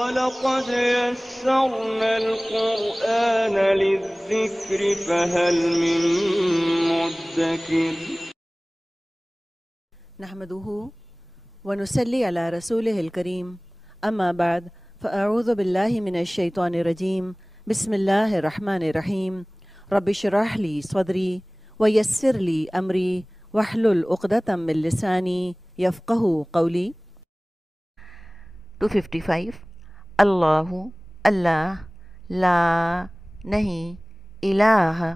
وَلَقَدْ يَسَّرْنَا الْقُرْآنَ لِلذِّكْرِ فَهَلْ مِن مُّدَّكِرٍ نحمده ونصلي على رسوله الكريم أما بعد فأعوذ بالله من الشيطان الرجيم بسم الله الرحمن الرحيم رب اشرح لي صدري ويسر لي أمري واحلل عقدة من لساني يفقهوا قولي 255 اللہ اللہ لا نہیں الہ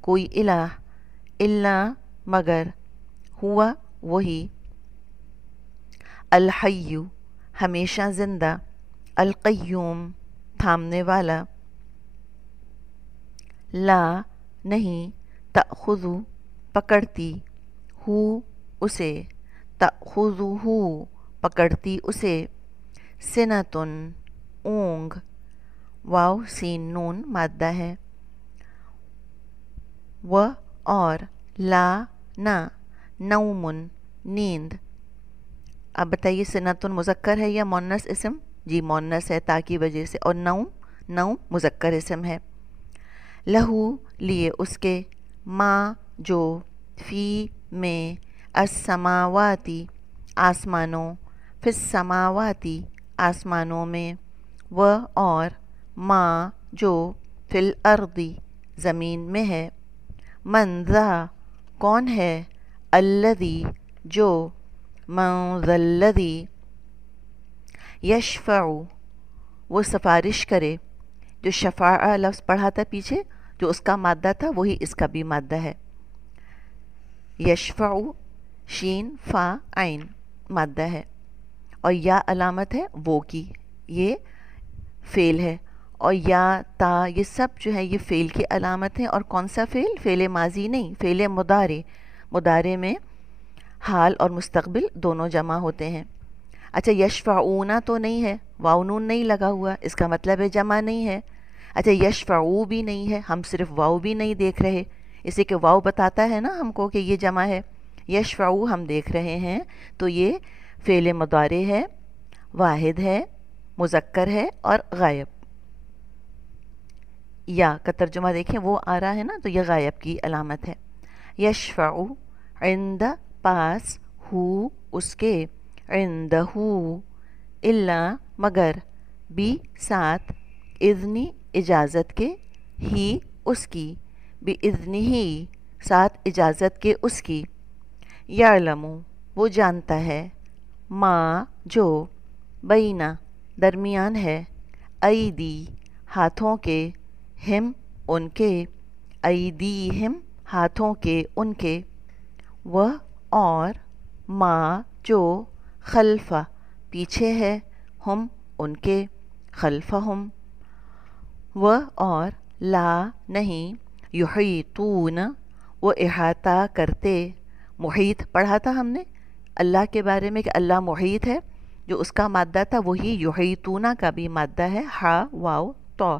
کوئی الہ الا مگر ہوا وہی الحی ہمیشہ زندہ القیوم تھامنے والا لا نہیں تأخذ پکڑتی ہو اسے تأخذہ پکڑتی اسے سنتن اونگ واو سین نون مادہ ہے و اور لا نہ نومن نیند اب بتائیے سنتن مذکر ہے یا مؤنث اسم جی مؤنث ہے تا کی وجہ سے اور نوم مذکر اسم ہے لہو لیے اس کے ما جو فی میں السماواتی آسمانوں فی السماواتی آسمانوں میں و اور ما جو فی الارضی زمین میں ہے من ذا کون ہے الذی جو من ذا الذی یشفع وہ سفارش کرے جو شفاعہ لفظ پڑھا تھا پیچھے جو اس کا مادہ تھا وہی اس کا بھی مادہ ہے یشفع شین فا عین مادہ ہے اور یا علامت ہے وہ کی یہ فعل ہے اور یا تا یہ سب جو ہے یہ فعل کی علامت ہے اور کون سا فعل فعل ماضی نہیں فعل مضارع میں حال اور مستقبل دونوں جمع ہوتے ہیں اچھا یشفعون تو نہیں ہے واو نون نہیں لگا ہوا اس کا مطلب ہے جمع نہیں ہے اچھا یشفعو بھی نہیں ہے ہم صرف واو بھی نہیں دیکھ رہے اسے کہ واو بتاتا ہے نا ہم کو کہ یہ جمع ہے یشفعو ہم دیکھ رہے ہیں تو یہ فعل مضارع ہے واحد ہے مذکر ہے اور غائب یا کا ترجمہ دیکھیں وہ آ رہا ہے نا تو یہ غائب کی علامت ہے یشفعو عند پاس ہو اس کے عندہ الا مگر بھی ساتھ اذنی اجازت کے ہی اس کی باذنہ ہی ساتھ اجازت کے اس کی یعلم وہ جانتا ہے ما جو بینا درمیان ہے ایدی ہاتھوں کے ہم ان کے ایدیہم ہاتھوں کے ان کے وہ اور ما جو خلفہ پیچھے ہے ہم ان کے خلفہم وہ اور لا نہیں یحیطون وہ احاطہ کرتے محیط پڑھا تھا ہم نے اللہ کے بارے میں کہ اللہ محیط ہے جو اس کا مادہ تھا وہی یحیطون کا بھی مادہ ہے ہا واو تو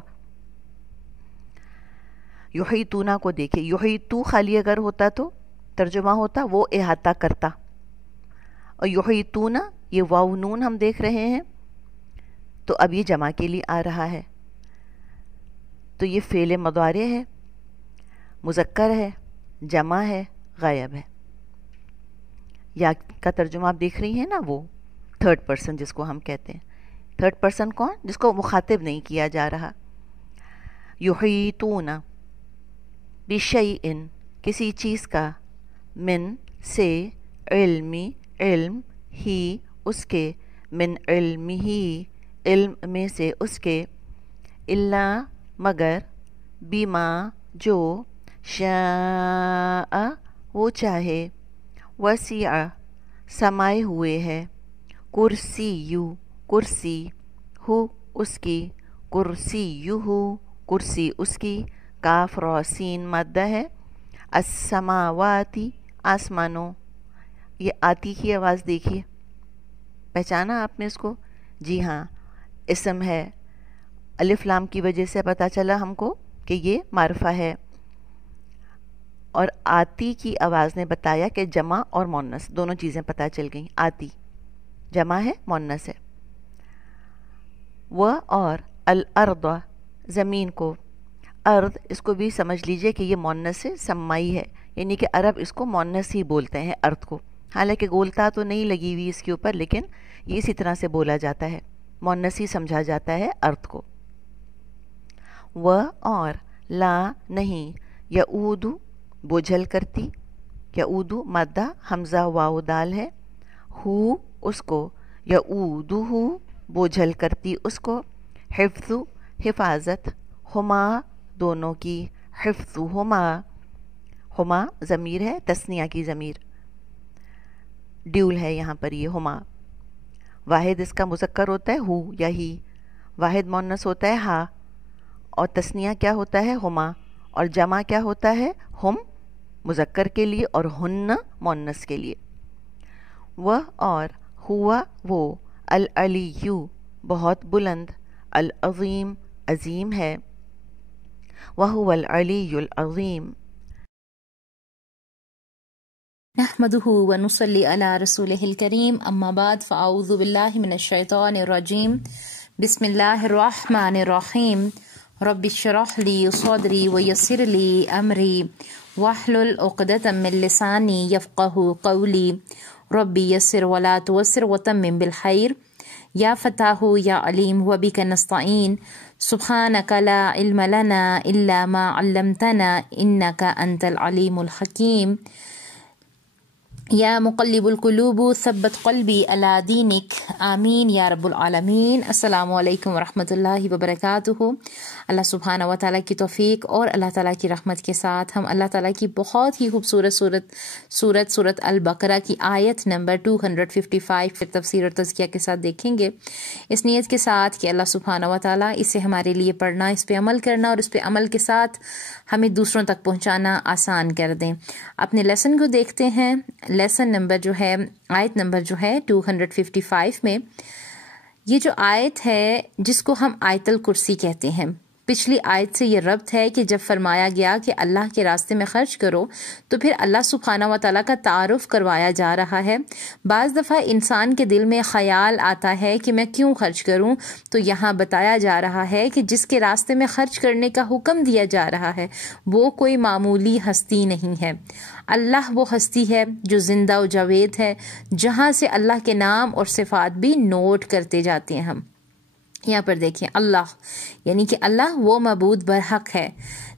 یحیطون کو دیکھیں یحیطو خالی اگر ہوتا تو ترجمہ ہوتا وہ احاطہ کرتا اور یحیطون یہ واو نون ہم دیکھ رہے ہیں تو اب یہ جمع کے لیے آ رہا ہے تو یہ فعل مضارع ہے مذکر ہے جمع ہے غائب ہے یا کا ترجمہ آپ دیکھ رہی ہیں نا وہ تھرڈ پرسن جس کو ہم کہتے ہیں تھرڈ پرسن کون جس کو مخاطب نہیں کیا جا رہا یحیطون بشیء کسی چیز کا من سے علمی علم ہی اس کے من علم ہی علم میں سے اس کے الا مگر بیما جو شاء وہ چاہے وسیع سمائے ہوئے ہے کرسی ہو اس کی کرسی کرسی اس کی کاف را سین مادہ ہے السماواتی آسمانوں یہ آتی کی آواز دیکھیے پہچانا آپ نے اس کو جی ہاں اسم ہے الف لام کی وجہ سے پتہ چلا ہم کو کہ یہ معرفہ ہے اور آتی کی آواز نے بتایا کہ جمع اور مونس دونوں چیزیں پتہ چل گئیں آتی جمع ہے مونس ہے و اور الارض زمین کو، ارض اس کو بھی سمجھ لیجئے کہ یہ مونس سے سمائی ہے، یعنی کہ عرب اس کو مونس ہی بولتے ہیں ارض کو، حالانکہ گولتا تو نہیں لگی ہوئی اس کے اوپر، لیکن یہ اسی طرح سے بولا جاتا ہے، مونس ہی سمجھا جاتا ہے ارض کو۔ و اور لا نہیں، یعود بوجھل کرتی، یعود مادہ حمزہ واو دال ہے، ہو اس کو، یعودہ بوجھل کرتی اس کو، حفظ حفاظت، ہما دونوں کی، حفظہما ہما ضمیر ہے، تثنیہ کی ضمیر، ڈیول ہے یہاں پر یہ ہما، واحد اس کا مذکر ہوتا ہے ہو یا ہی، واحد مونس ہوتا ہے ہا، اور تثنیہ کیا ہوتا ہے ہما، اور جمع کیا ہوتا ہے ہم مذکر کے لیے اور ہن مونس کے لیے۔ وہ اور ہوا وہ، العلی بہت بلند، العظیم عظیم ہے، وہو العلی العظیم۔ نحمده ونصلي على رسوله الكريم أما بعد فأعوذ بالله من الشيطان الرجيم بسم الله الرحمن الرحيم رب اشرح لي صدري ويسر لي أمري واحلل عقدة من لساني يفقه قولي ربي يسر ولا تعسر وتمم بالخير يا فتاح يا عليم وبك نستعين سبحانك لا علم لنا إلا ما علمتنا إنك أنت العليم الحكيم یا مقلب القلوب ثبت قلبی علی دینک آمین یا رب العالمین۔ السلام علیکم ورحمۃ اللہ وبرکاتہ۔ اللہ سبحانہ و تعالیٰ کی توفیق اور اللہ تعالیٰ کی رحمت کے ساتھ ہم اللہ تعالیٰ کی بہت ہی خوبصورت سورت البقرہ کی آیت نمبر 255 پھر تفسیر اور تزکیہ کے ساتھ دیکھیں گے، اس نیت کے ساتھ کہ اللہ سبحانہ و تعالیٰ اسے ہمارے لیے پڑھنا، اس پہ عمل کرنا اور اس پہ عمل کے ساتھ ہمیں دوسروں تک پہنچانا آسان کر دیں۔ اپنے لیسن کو دیکھتے ہیں۔ لیسن نمبر جو ہے، آیت نمبر جو ہے 255 میں، یہ جو آیت ہے جس کو ہم آیت الکرسی کہتے ہیں، پچھلی آیت سے یہ ربط ہے کہ جب فرمایا گیا کہ اللہ کے راستے میں خرچ کرو تو پھر اللہ سبحانہ و تعالیٰ کا تعارف کروایا جا رہا ہے۔ بعض دفعہ انسان کے دل میں خیال آتا ہے کہ میں کیوں خرچ کروں، تو یہاں بتایا جا رہا ہے کہ جس کے راستے میں خرچ کرنے کا حکم دیا جا رہا ہے وہ کوئی معمولی ہستی نہیں ہے۔ اللہ وہ ہستی ہے جو زندہ و جاوید ہے، جہاں سے اللہ کے نام اور صفات بھی نوٹ کرتے جاتے ہیں ہم۔ یہاں پر دیکھیں اللہ، یعنی کہ اللہ وہ معبود برحق ہے،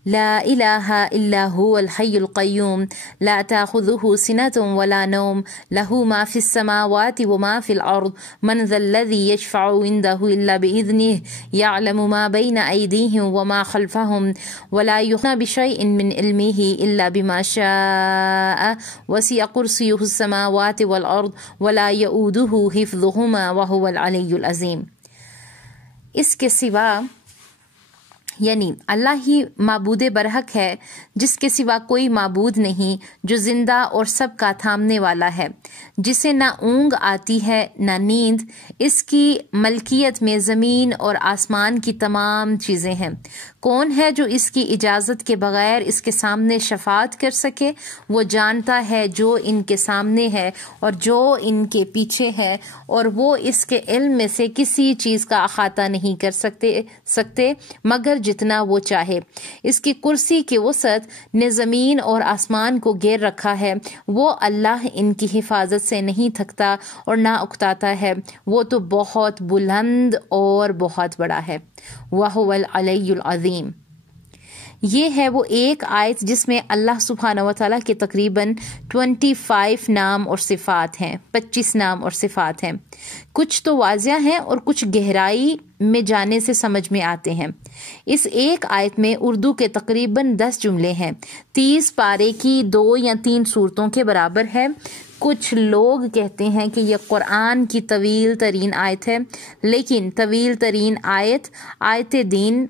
لا الہ الا هو الحی القیوم لا تاخذہ سنۃ ولا نوم لہ ما فی السماوات وما فی الارض من ذا الذی یشفع عندہ الا باذنہ یعلم ما بین ایدیہم وما خلفہم ولا یحیطون بشیء من علمہ الا بما شاء وسع کرسیہ السماوات والارض ولا یؤودہ حفظہما وہو العلی العظیم۔ اس کے سوا یعنی اللہ ہی معبود برحق ہے جس کے سوا کوئی معبود نہیں، جو زندہ اور سب کا تھامنے والا ہے، جسے نہ اونگ آتی ہے نہ نیند، اس کی ملکیت میں زمین اور آسمان کی تمام چیزیں ہیں۔ کون ہے جو اس کی اجازت کے بغیر اس کے سامنے شفاعت کر سکے؟ وہ جانتا ہے جو ان کے سامنے ہے اور جو ان کے پیچھے ہے، اور وہ اس کے علم میں سے کسی چیز کا احاطہ نہیں کر سکتے مگر جتنا وہ چاہے۔ اس کی کرسی کی وسعت نے زمین اور آسمان کو گھیر رکھا ہے، وہ اللہ ان کی حفاظت سے نہیں تھکتا اور نہ اکتاتا ہے، وہ تو بہت بلند اور بہت بڑا ہے۔ وَهُوَ الْعَلِيُّ الْعَظِيمُ۔ یہ ہے وہ ایک آیت جس میں اللہ سبحانہ و تعالیٰ کے تقریباً 25 نام اور صفات ہیں، 25 نام اور صفات ہیں۔ کچھ تو واضح ہیں اور کچھ گہرائی میں جانے سے سمجھ میں آتے ہیں۔ اس ایک آیت میں اردو کے تقریباً 10 جملے ہیں، 30 پارے کی 2 یا 3 صورتوں کے برابر ہے۔ کچھ لوگ کہتے ہیں کہ یہ قرآن کی طویل ترین آیت ہے، لیکن طویل ترین آیت دین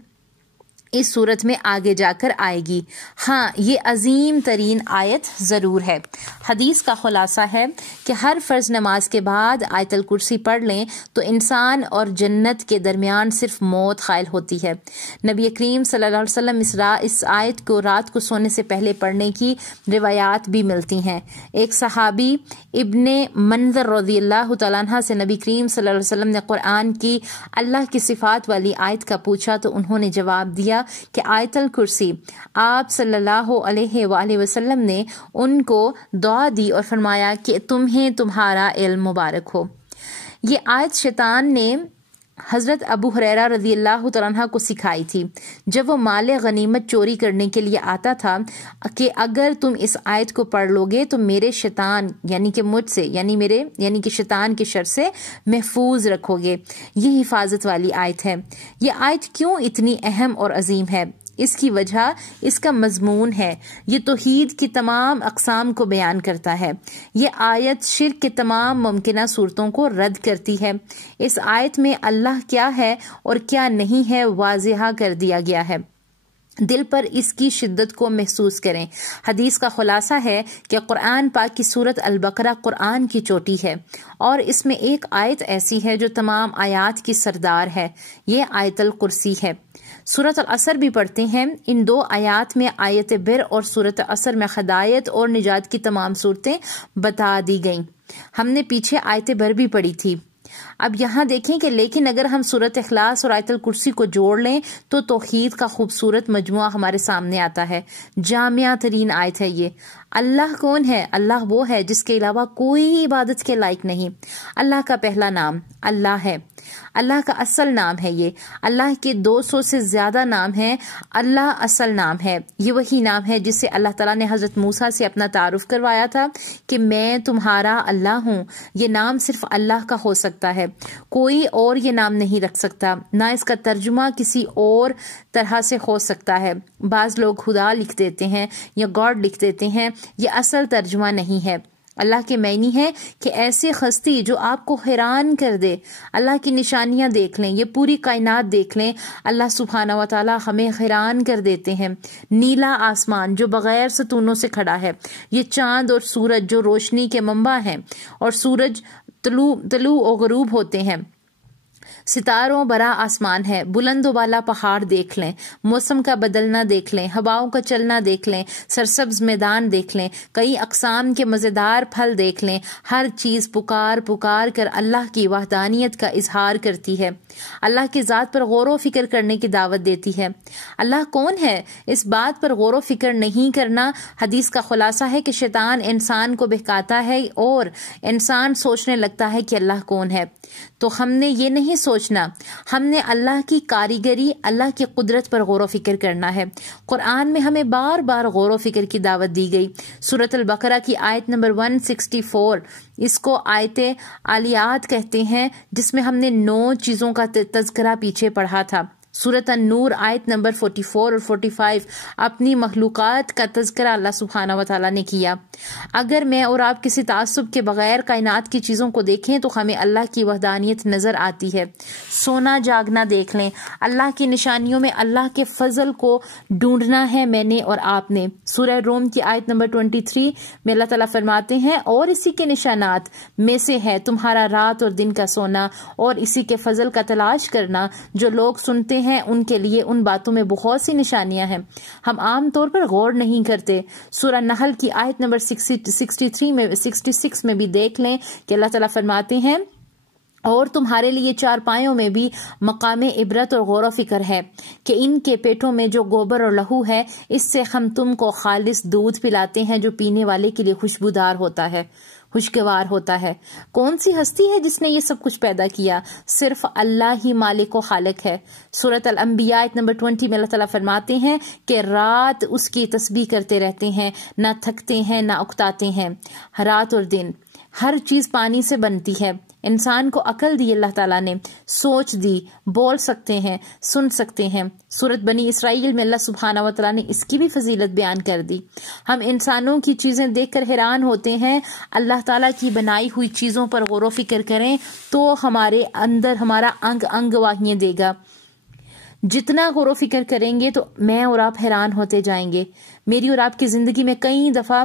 اس صورت میں آگے جا کر آئے گی۔ ہاں، یہ عظیم ترین آیت ضرور ہے۔ حدیث کا خلاصہ ہے کہ ہر فرض نماز کے بعد آیت الکرسی پڑھ لیں تو انسان اور جنت کے درمیان صرف موت حائل ہوتی ہے۔ نبی کریم صلی اللہ علیہ وسلم اس آیت کو رات کو سونے سے پہلے پڑھنے کی روایات بھی ملتی ہیں۔ ایک صحابی ابن منذر رضی اللہ تعالیٰ عنہ سے نبی کریم صلی اللہ علیہ وسلم نے قرآن کی اللہ کی صفات والی آیت کا پوچھا تو انہوں نے جواب دیا کہ آیت الکرسی۔ آپ صلی اللہ علیہ وآلہ وسلم نے ان کو دعا دی اور فرمایا کہ تمہیں تمہارا علم مبارک ہو۔ یہ آیت شیطان نے حضرت ابو ہریرہ رضی اللہ تعالیٰ عنہ کو سکھائی تھی جب وہ مال غنیمت چوری کرنے کے لیے آتا تھا کہ اگر تم اس آیت کو پڑھ لو گے تو میرے شیطان یعنی کہ مجھ سے یعنی کہ شیطان کے شر سے محفوظ رکھو گے۔ یہ حفاظت والی آیت ہے۔ یہ آیت کیوں اتنی اہم اور عظیم ہے؟ اس کی وجہ اس کا مضمون ہے۔ یہ توحید کی تمام اقسام کو بیان کرتا ہے۔ یہ آیت شرک کے تمام ممکنہ صورتوں کو رد کرتی ہے۔ اس آیت میں اللہ کیا ہے اور کیا نہیں ہے واضح کر دیا گیا ہے۔ دل پر اس کی شدت کو محسوس کریں۔ حدیث کا خلاصہ ہے کہ قرآن پاک کی سورت البقرہ قرآن کی چوٹی ہے اور اس میں ایک آیت ایسی ہے جو تمام آیات کی سردار ہے۔ یہ آیت الکرسی ہے۔ سورت العصر بھی پڑھتے ہیں۔ ان دو آیات میں آیت بر اور سورت العصر میں ہدایت اور نجات کی تمام صورتیں بتا دی گئیں۔ ہم نے پیچھے آیت بر بھی پڑھی تھی۔ اب یہاں دیکھیں کہ لیکن اگر ہم سورت اخلاص اور آیت الکرسی کو جوڑ لیں تو توحید کا خوبصورت مجموعہ ہمارے سامنے آتا ہے۔ جامعہ ترین آیت ہے یہ۔ اللہ کون ہے؟ اللہ وہ ہے جس کے علاوہ کوئی عبادت کے لائق نہیں۔ اللہ کا پہلا نام اللہ ہے۔ اللہ کا اصل نام ہے یہ۔ اللہ کے 200 سے زیادہ نام ہیں۔ اللہ اصل نام ہے۔ یہ وہی نام ہے جس سے اللہ تعالیٰ نے حضرت موسیٰ سے اپنا تعارف کروایا تھا کہ میں تمہارا اللہ ہوں۔ یہ نام صرف اللہ کا ہو سکتا ہے، کوئی اور یہ نام نہیں رکھ سکتا، نہ اس کا ترجمہ کسی اور طرح سے ہو سکتا ہے۔ بعض لوگ خدا لکھ دیتے ہیں یا گاڈ لکھ دیتے ہیں، یہ اصل ترجمہ نہیں ہے۔ اللہ کے معنی ہے کہ ایسی ہستی جو آپ کو حیران کر دے۔ اللہ کی نشانیاں دیکھ لیں، یہ پوری کائنات دیکھ لیں، اللہ سبحانہ و تعالی ہمیں حیران کر دیتے ہیں۔ نیلا آسمان جو بغیر ستونوں سے کھڑا ہے، یہ چاند اور سورج جو روشنی کے منبع ہیں اور سورج طلوع و غروب ہوتے ہیں، ستاروں برا آسمان ہے، بلند و بالا پہاڑ دیکھ لیں، موسم کا بدلنا دیکھ لیں، ہواؤں کا چلنا دیکھ لیں، سرسبز میدان دیکھ لیں، کئی اقسام کے مزیدار پھل دیکھ لیں، ہر چیز پکار پکار کر اللہ کی وحدانیت کا اظہار کرتی ہے، اللہ کی ذات پر غور و فکر کرنے کی دعوت دیتی ہے۔ اللہ کون ہے؟ اس بات پر غور و فکر نہیں کرنا حدیث کا خلاصہ ہے کہ شیطان انسان کو بہکاتا ہے اور انسان سوچنے لگتا ہے کہ اللہ کون ہے۔ تو ہم نے یہ نہیں سوچنا، ہم نے اللہ کی کاریگری، اللہ کی قدرت پر غور و فکر کرنا ہے۔ قرآن میں ہمیں بار بار غور و فکر کی دعوت دی گئی۔ سورۃ البقرہ کی آیت نمبر 164، اس کو آیت عالیات کہتے ہیں، جس میں ہم نے 9 چیزوں کا تذکرہ پیچھے پڑھا تھا۔ سورۃ النور آیت نمبر 44 اور 45 اپنی مخلوقات کا تذکرہ اللہ سبحانہ و تعالیٰ نے کیا۔ اگر میں اور آپ کسی تعصب کے بغیر کائنات کی چیزوں کو دیکھیں تو ہمیں اللہ کی وحدانیت نظر آتی ہے۔ سونا جاگنا دیکھ لیں، اللہ کی نشانیوں میں اللہ کے فضل کو ڈھونڈنا ہے میں نے اور آپ نے۔ سورہ روم کی آیت نمبر 23 میں اللہ تعالیٰ فرماتے ہیں، اور اسی کے نشانات میں سے ہے تمہارا رات اور دن کا سونا اور اسی کے فضل کا تلاش کرنا۔ جو لوگ سنتے ہیں ان کے لیے ان باتوں میں بہت سی نشانیاں ہیں، ہم عام طور پر غور نہیں کرتے۔ سورہ نحل کی آیت نمبر 66 میں بھی دیکھ لیں کہ اللہ تعالیٰ فرماتے ہیں، اور تمہارے لیے چارپائیوں میں بھی مقام عبرت اور غور و فکر ہے کہ ان کے پیٹوں میں جو گوبر اور لہو ہے، اس سے ہم تم کو خالص دودھ پلاتے ہیں جو پینے والے کے لیے خوشبودار ہوتا ہے، خوشگوار ہوتا ہے۔ کون سی ہستی ہے جس نے یہ سب کچھ پیدا کیا؟ صرف اللہ ہی مالک و خالق ہے۔ سورۃ الانبیاء آیت نمبر 20 میں اللہ تعالیٰ فرماتے ہیں کہ رات اس کی تسبیح کرتے رہتے ہیں، نہ تھکتے ہیں نہ اکتاتے ہیں۔ رات اور دن، ہر چیز پانی سے بنتی ہے۔ انسان کو عقل دی اللہ تعالیٰ نے، سوچ دی، بول سکتے ہیں، سن سکتے ہیں۔ سورۃ بنی اسرائیل میں اللہ سبحانہ و تعالیٰ نے اس کی بھی فضیلت بیان کر دی۔ ہم انسانوں کی چیزیں دیکھ کر حیران ہوتے ہیں، اللہ تعالیٰ کی بنائی ہوئی چیزوں پر غور و فکر کریں تو ہمارے اندر ہمارا انگ انگ گواہیاں دے گا۔ جتنا غور و فکر کریں گے تو میں اور آپ حیران ہوتے جائیں گے. میری اور آپ کی زندگی میں کئی دفعہ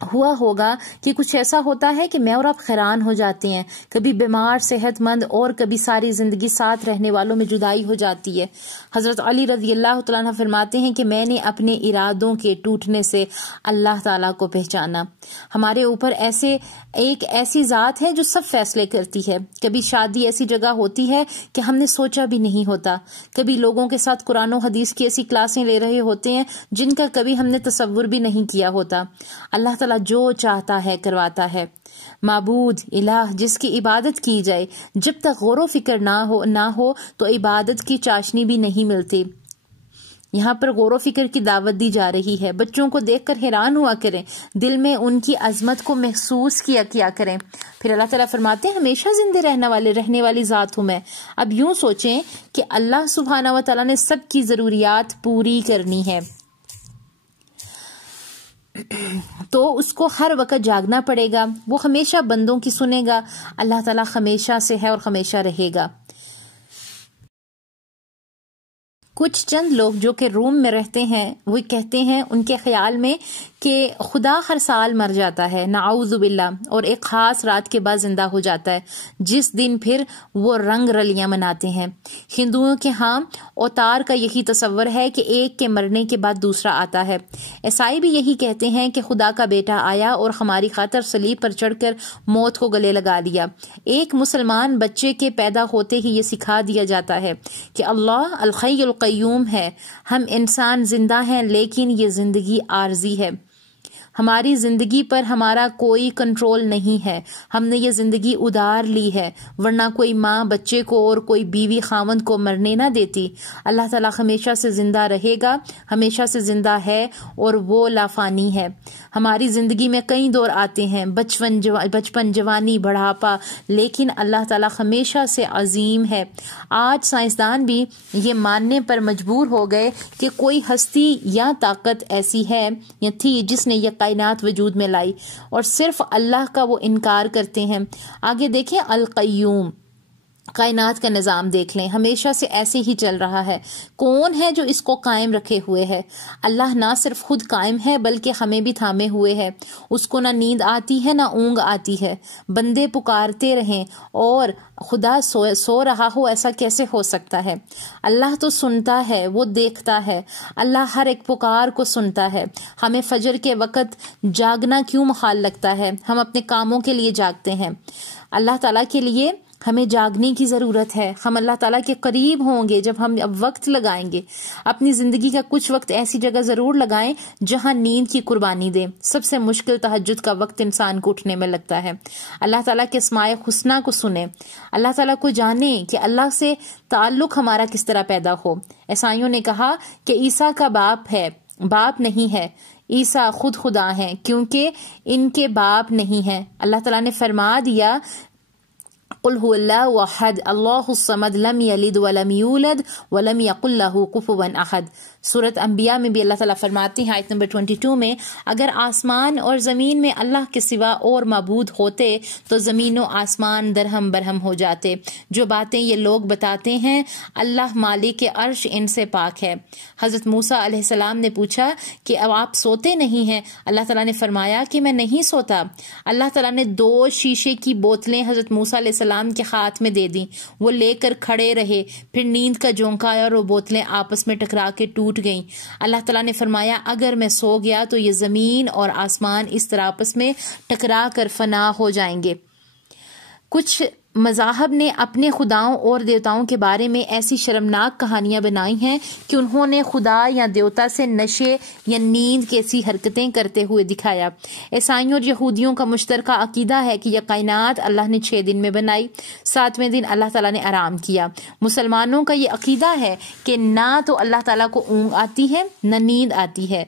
ہوا ہوگا کہ کچھ ایسا ہوتا ہے کہ میں اور آپ حیران ہو جاتے ہیں. کبھی بیمار، صحت مند، اور کبھی ساری زندگی ساتھ رہنے والوں میں جدائی ہو جاتی ہے. حضرت علی رضی اللہ تعالیٰ عنہ فرماتے ہیں کہ میں نے اپنے ارادوں کے ٹوٹنے سے اللہ تعالیٰ کو پہچانا. ہمارے اوپر ایک ایسی ذات ہے جو سب فیصلے کرتی ہے. کبھی شادی ایسی جگہ ہوتی ہے کہ ہم نے سوچا بھی نہیں ہوتا. کبھی لوگوں کے ساتھ قرآن و حدیث کی ایسی کلاسیں لے رہے ہوتے ہیں جن کا کبھی ہم نے تصور بھی نہیں کیا ہوتا. اللہ تعالیٰ جو چاہتا ہے کرواتا ہے. معبود الہ جس کی عبادت کی جائے، جب تک غور و فکر نہ ہو تو عبادت کی چاشنی بھی نہیں ملتی. یہاں پر غور و فکر کی دعوت دی جا رہی ہے. بچوں کو دیکھ کر حیران ہوا کریں، دل میں ان کی عظمت کو محسوس کیا کریں. پھر اللہ تعالیٰ فرماتے ہیں ہمیشہ زندے رہنے والی ذات ہوں میں. اب یوں سوچیں کہ اللہ سبحانہ و تعالیٰ نے سب کی ضروریات پوری کرنی ہے تو اس کو ہر وقت جاگنا پڑے گا. وہ ہمیشہ بندوں کی سنے گا. اللہ تعالیٰ ہمیشہ سے ہے اور ہمیشہ رہے گا. کچھ چند لوگ جو کہ روم میں رہتے ہیں وہ کہتے ہیں ان کے خیال میں کہ خدا ہر سال مر جاتا ہے نعوذ باللہ، اور ایک خاص رات کے بعد زندہ ہو جاتا ہے جس دن پھر وہ رنگ رلیاں مناتے ہیں. ہندوؤں کے ہاں اوتار کا یہی تصور ہے کہ ایک کے مرنے کے بعد دوسرا آتا ہے. عیسائی بھی یہی کہتے ہیں کہ خدا کا بیٹا آیا اور ہماری خاطر صلیب پر چڑھ کر موت کو گلے لگا لیا. ایک مسلمان بچے کے پیدا ہوتے ہی یہ سکھا دیا جاتا ہے کہ اللہ الحی القیوم ہے. ہم انسان زندہ ہیں لیکن یہ زندگی عارضی ہے. ہماری زندگی پر ہمارا کوئی کنٹرول نہیں ہے. ہم نے یہ زندگی ادھار لی ہے، ورنہ کوئی ماں بچے کو اور کوئی بیوی خاوند کو مرنے نہ دیتی. اللہ تعالیٰ ہمیشہ سے زندہ رہے گا، ہمیشہ سے زندہ ہے اور وہ لافانی ہے. ہماری زندگی میں کئی دور آتے ہیں، بچپن، جوانی، بڑھاپا، لیکن اللہ تعالیٰ ہمیشہ سے عظیم ہے. آج سائنسدان بھی یہ ماننے پر مجبور ہو گئے کہ کوئی ہستی یا طاقت ایسی ہے یا تھی جس نے یہ کائنات وجود میں لائی، اور صرف اللہ کا وہ انکار کرتے ہیں. آگے دیکھیں القیوم، کائنات کا نظام دیکھ لیں، ہمیشہ سے ایسے ہی چل رہا ہے. کون ہے جو اس کو قائم رکھے ہوئے ہے؟ اللہ نہ صرف خود قائم ہے بلکہ ہمیں بھی تھامے ہوئے ہے. اس کو نہ نیند آتی ہے نہ اونگ آتی ہے. بندے پکارتے رہیں اور خدا سو رہا ہو، ایسا کیسے ہو سکتا ہے؟ اللہ تو سنتا ہے، وہ دیکھتا ہے. اللہ ہر ایک پکار کو سنتا ہے. ہمیں فجر کے وقت جاگنا کیوں محال لگتا ہے؟ ہم اپنے کاموں کے لیے جاگتے ہیں. اللہ تعالیٰ کے لیے ہمیں جاگنے کی ضرورت ہے. ہم اللہ تعالیٰ کے قریب ہوں گے جب ہم اب وقت لگائیں گے. اپنی زندگی کا کچھ وقت ایسی جگہ ضرور لگائیں جہاں نیند کی قربانی دیں. سب سے مشکل تہجد کا وقت انسان کو اٹھنے میں لگتا ہے. اللہ تعالیٰ کے اسماء حسنہ کو سنیں، اللہ تعالیٰ کو جانیں کہ اللہ سے تعلق ہمارا کس طرح پیدا ہو. عیسائیوں نے کہا کہ عیسیٰ کا باپ نہیں ہے. عیسیٰ خود خدا ہیں کیونکہ ان کے باپ نہیں ہیں. اللہ تعالیٰ نے فرما دیا قل هو اللہ احد اللہ الصمد لم یلد ولم یولد ولم یکن لہ کفوا احد. سورۃ انبیاء میں بھی اللہ تعالیٰ فرماتے ہیں آیت نمبر 22 میں، اگر آسمان اور زمین میں اللہ کے سوا اور معبود ہوتے تو زمین و آسمان درہم برہم ہو جاتے. جو باتیں یہ لوگ بتاتے ہیں اللہ مالک عرش ان سے پاک ہے. حضرت موسیٰ علیہ السلام نے پوچھا کہ اب آپ سوتے نہیں ہیں؟ اللہ تعالیٰ نے فرمایا کہ میں نہیں سوتا. اللہ تعالیٰ نے 2 شیشے کی بوتلیں حضرت موسیٰ علیہ السلام کے ہاتھ میں دے دیں. وہ لے کر کھڑے رہے، پھر نیند کا جھونکا آیا اور وہ بوتلیں آپس میں ٹکرا کے ٹوٹ گئیں. اللہ تعالیٰ نے فرمایا اگر میں سو گیا تو یہ زمین اور آسمان اس طرح آپس میں ٹکرا کر فنا ہو جائیں گے. کچھ مذاہب نے اپنے خداؤں اور دیوتاؤں کے بارے میں ایسی شرمناک کہانیاں بنائی ہیں کہ انہوں نے خدا یا دیوتا سے نشے یا نیند کیسی حرکتیں کرتے ہوئے دکھایا. عیسائیوں اور یہودیوں کا مشترکہ عقیدہ ہے کہ یہ کائنات اللہ نے 6 دن میں بنائی، 7ویں دن اللہ تعالیٰ نے آرام کیا. مسلمانوں کا یہ عقیدہ ہے کہ نہ تو اللہ تعالیٰ کو اونگ آتی ہے نہ نیند آتی ہے.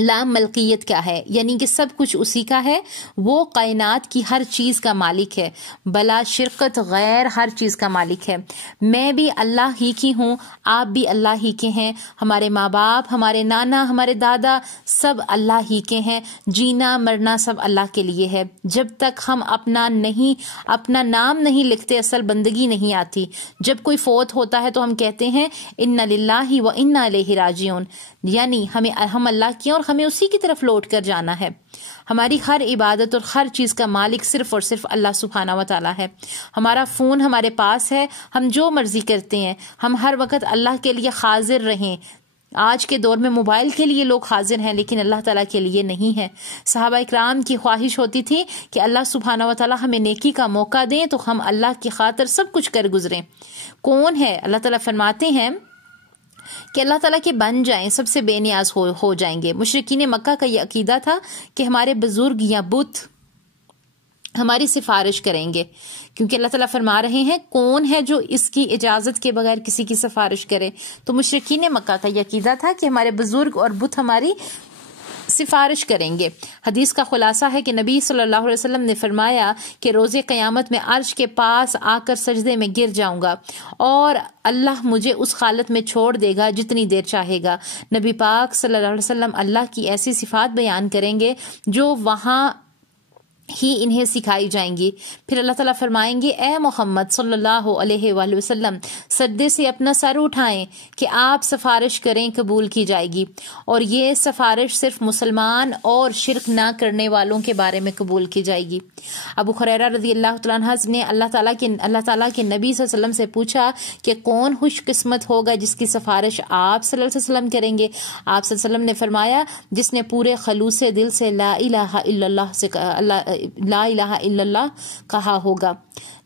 لا ملکیت کیا ہے، یعنی کہ سب کچھ اسی کا ہے، وہ کائنات کی ہر چیز کا مالک ہے، بلا شرکت غیر ہر چیز کا مالک ہے۔ میں بھی اللہ ہی کی ہوں، آپ بھی اللہ ہی کے ہیں، ہمارے ماں باپ، ہمارے نانا، ہمارے دادا سب اللہ ہی کے ہیں، جینا مرنا سب اللہ کے لیے ہے۔ جب تک ہم اپنا نام نہیں لکھتے اصل بندگی نہیں آتی۔ جب کوئی فوت ہوتا ہے تو ہم کہتے ہیں انا للہ و انا الیہ راجعون، یعنی ہم اللہ کی اور ہمیں اسی کی طرف لوٹ کر جانا ہے۔ ہماری ہر عبادت اور ہر چیز کا مالک صرف اور صرف اللہ سبحانہ و تعالیٰ ہے۔ ہمارا فون ہمارے پاس ہے، ہم جو مرضی کرتے ہیں، ہم ہر وقت اللہ کے لیے حاضر رہیں۔ آج کے دور میں موبائل کے لیے لوگ حاضر ہیں لیکن اللہ تعالیٰ کے لیے نہیں ہے۔ صحابہ اکرام کی خواہش ہوتی تھی کہ اللہ سبحانہ و تعالیٰ ہمیں نیکی کا موقع دیں تو ہم اللہ کی خاطر سب کچھ کر گزریں۔ کون ہے؟ اللہ تعالیٰ فرماتے ہیں کہ اللہ تعالیٰ کے بن جائیں، سب سے بے نیاز ہو جائیں گے۔ مشرکین مکہ کا یہ عقیدہ تھا کہ ہمارے بزرگ یا بت ہماری سفارش کریں گے، کیونکہ اللہ تعالیٰ فرما رہے ہیں کون ہے جو اس کی اجازت کے بغیر کسی کی سفارش کرے۔ تو مشرکین مکہ کا یہ عقیدہ تھا کہ ہمارے بزرگ اور بت ہماری سفارش کریں گے۔ حدیث کا خلاصہ ہے کہ نبی صلی اللہ علیہ وسلم نے فرمایا کہ روز قیامت میں عرش کے پاس آ کر سجدے میں گر جاؤں گا اور اللہ مجھے اس حالت میں چھوڑ دے گا جتنی دیر چاہے گا۔ نبی پاک صلی اللہ علیہ وسلم اللہ کی ایسی صفات بیان کریں گے جو وہاں ہی انہیں سکھائی جائیں گی۔ پھر اللہ تعالیٰ فرمائیں گے اے محمد صلی اللہ علیہ وآلہ وسلم سجدے سے اپنا سر اٹھائیں کہ آپ سفارش کریں، قبول کی جائے گی۔ اور یہ سفارش صرف مسلمان اور شرک نہ کرنے والوں کے بارے میں قبول کی جائے گی۔ ابو ہریرہ رضی اللہ تعالیٰ عنہ نے اللہ تعالیٰ کے نبی صلی اللہ علیہ وسلم سے پوچھا کہ کون خوش قسمت ہوگا جس کی سفارش آپ صلی اللہ علیہ وسلم کریں گے؟ آپ صلی اللہ علیہ وسلم نے فرمایا جس نے پورے خلوص دل سے لا الہ الا اللہ کہا ہوگا۔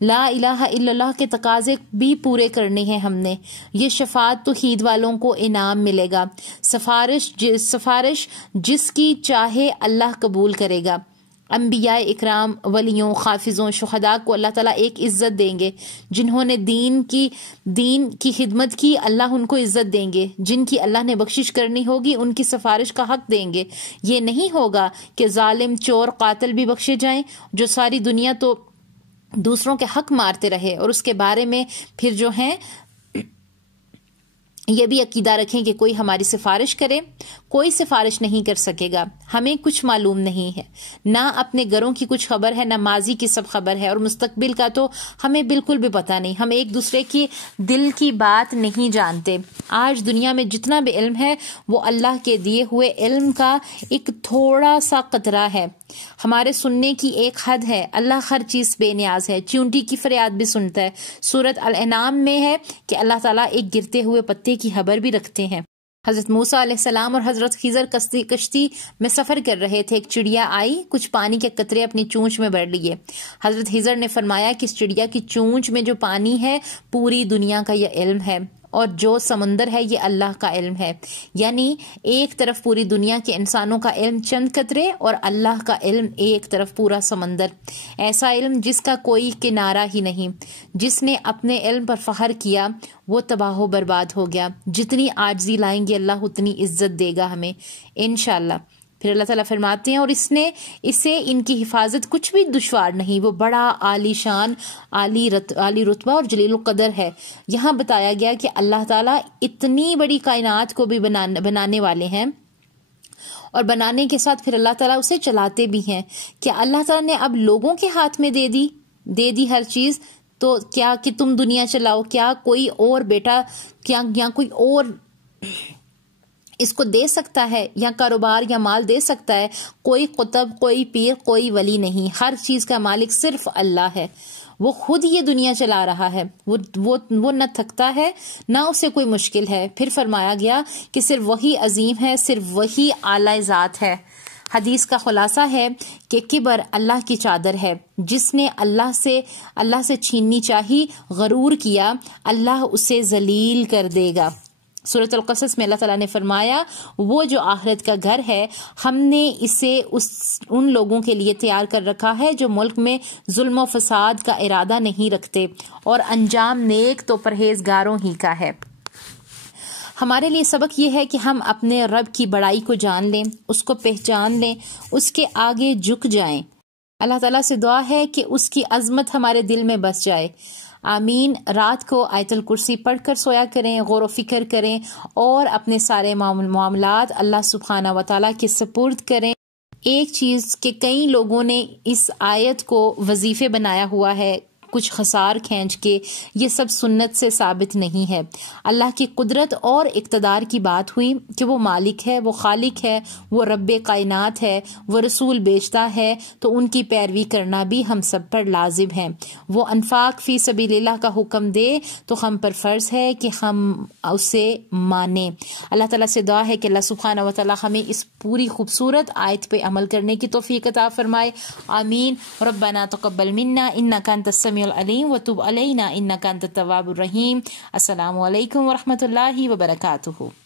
لا الہ الا اللہ کے تقاضے بھی پورے کرنے ہیں ہم نے۔ یہ شفاعت توحید والوں کو انعام ملے گا۔ سفارش جس کی چاہے اللہ قبول کرے گا۔ انبیاء اکرام، ولیوں، حافظوں، شہداء کو اللہ تعالیٰ ایک عزت دیں گے۔ جنہوں نے دین کی خدمت کی اللہ ان کو عزت دیں گے۔ جن کی اللہ نے بخشش کرنی ہوگی ان کی سفارش کا حق دیں گے۔ یہ نہیں ہوگا کہ ظالم، چور، قاتل بھی بخشے جائیں جو ساری دنیا تو دوسروں کے حق مارتے رہے اور اس کے بارے میں پھر جو ہیں یہ بھی عقیدہ رکھیں کہ کوئی ہماری سفارش کرے۔ کوئی سفارش نہیں کر سکے گا۔ ہمیں کچھ معلوم نہیں ہے، نہ اپنے گھروں کی کچھ خبر ہے، نہ ماضی کی سب خبر ہے، اور مستقبل کا تو ہمیں بالکل بھی پتہ نہیں۔ ہم ایک دوسرے کی دل کی بات نہیں جانتے۔ آج دنیا میں جتنا بھی علم ہے وہ اللہ کے دیے ہوئے علم کا ایک تھوڑا سا قطرہ ہے۔ ہمارے سننے کی ایک حد ہے۔ اللہ ہر چیز بے نیاز ہے، چیونٹی کی فریاد بھی سنتا ہے۔ سورۃ الانعام میں ہے کہ اللہ تعالیٰ ایک گرتے ہوئے پتے کی خبر بھی رکھتے ہیں۔ حضرت موسیٰ علیہ السلام اور حضرت خضر کشتی میں سفر کر رہے تھے۔ ایک چڑیا آئی، کچھ پانی کے قطرے اپنی چونچ میں بھر لیے۔ حضرت خضر نے فرمایا کہ اس چڑیا کی چونچ میں جو پانی ہے پوری دنیا کا یہ علم ہے، اور جو سمندر ہے یہ اللہ کا علم ہے۔ یعنی ایک طرف پوری دنیا کے انسانوں کا علم چند قطرے اور اللہ کا علم ایک طرف پورا سمندر۔ ایسا علم جس کا کوئی کنارہ ہی نہیں۔ جس نے اپنے علم پر فخر کیا وہ تباہ و برباد ہو گیا۔ جتنی عاجزی لائیں گے اللہ اتنی عزت دے گا ہمیں انشاءاللہ۔ پھر اللہ تعالیٰ فرماتے ہیں اور اسے ان کی حفاظت کچھ بھی دشوار نہیں، وہ بڑا عالی شان، عالی رتبہ اور جلیل القدر ہے۔ یہاں بتایا گیا کہ اللہ تعالیٰ اتنی بڑی کائنات کو بھی بنانے والے ہیں، اور بنانے کے ساتھ پھر اللہ تعالیٰ اسے چلاتے بھی ہیں۔ کیا اللہ تعالیٰ نے اب لوگوں کے ہاتھ میں دے دی ہر چیز؟ تو کیا کہ تم دنیا چلاؤ؟ کیا کوئی اور بیٹا یا کوئی اور اس کو دے سکتا ہے، یا کاروبار یا مال دے سکتا ہے؟ کوئی قطب، کوئی پیر، کوئی ولی نہیں۔ ہر چیز کا مالک صرف اللہ ہے۔ وہ خود یہ دنیا چلا رہا ہے۔ وہ نہ تھکتا ہے نہ اسے کوئی مشکل ہے۔ پھر فرمایا گیا کہ صرف وہی عظیم ہے، صرف وہی اعلی ذات ہے۔ حدیث کا خلاصہ ہے کہ کبر اللہ کی چادر ہے۔ جس نے اللہ سے چھیننی چاہی، غرور کیا، اللہ اسے ذلیل کر دے گا۔ سورۃ القصص میں اللہ تعالیٰ نے فرمایا وہ جو آخرت کا گھر ہے ہم نے اسے ان لوگوں کے لیے تیار کر رکھا ہے جو ملک میں ظلم و فساد کا ارادہ نہیں رکھتے، اور انجام نیک تو پرہیزگاروں ہی کا ہے۔ ہمارے لیے سبق یہ ہے کہ ہم اپنے رب کی بڑائی کو جان لیں، اس کو پہچان لیں، اس کے آگے جھک جائیں۔ اللہ تعالیٰ سے دعا ہے کہ اس کی عظمت ہمارے دل میں بس جائے۔ آمین۔ رات کو آیت الکرسی پڑھ کر سویا کریں، غور و فکر کریں اور اپنے سارے معاملات اللہ سبحانہ و تعالیٰ کے سپرد کریں۔ ایک چیز کہ کئی لوگوں نے اس آیت کو وظیفے بنایا ہوا ہے، کچھ خسار کھینچ کے، یہ سب سنت سے ثابت نہیں ہے۔ اللہ کی قدرت اور اقتدار کی بات ہوئی کہ وہ مالک ہے، وہ خالق ہے، وہ رب کائنات ہے، وہ رسول بھیجتا ہے، تو ان کی پیروی کرنا بھی ہم سب پر لازم ہے۔ وہ انفاق فی سبیل اللہ کا حکم دے تو ہم پر فرض ہے کہ ہم اسے مانیں۔ اللہ تعالیٰ سے دعا ہے کہ اللہ سبحانہ و تعالیٰ ہمیں اس پوری خوبصورت آیت پہ عمل کرنے کی توفیق عطا فرمائے۔ آمین۔ ربنا تقبل منا انک انت السمیع العلیم وتب علینا انک انت التواب الرحیم۔ السلام علیکم ورحمۃ اللہ وبرکاتہ۔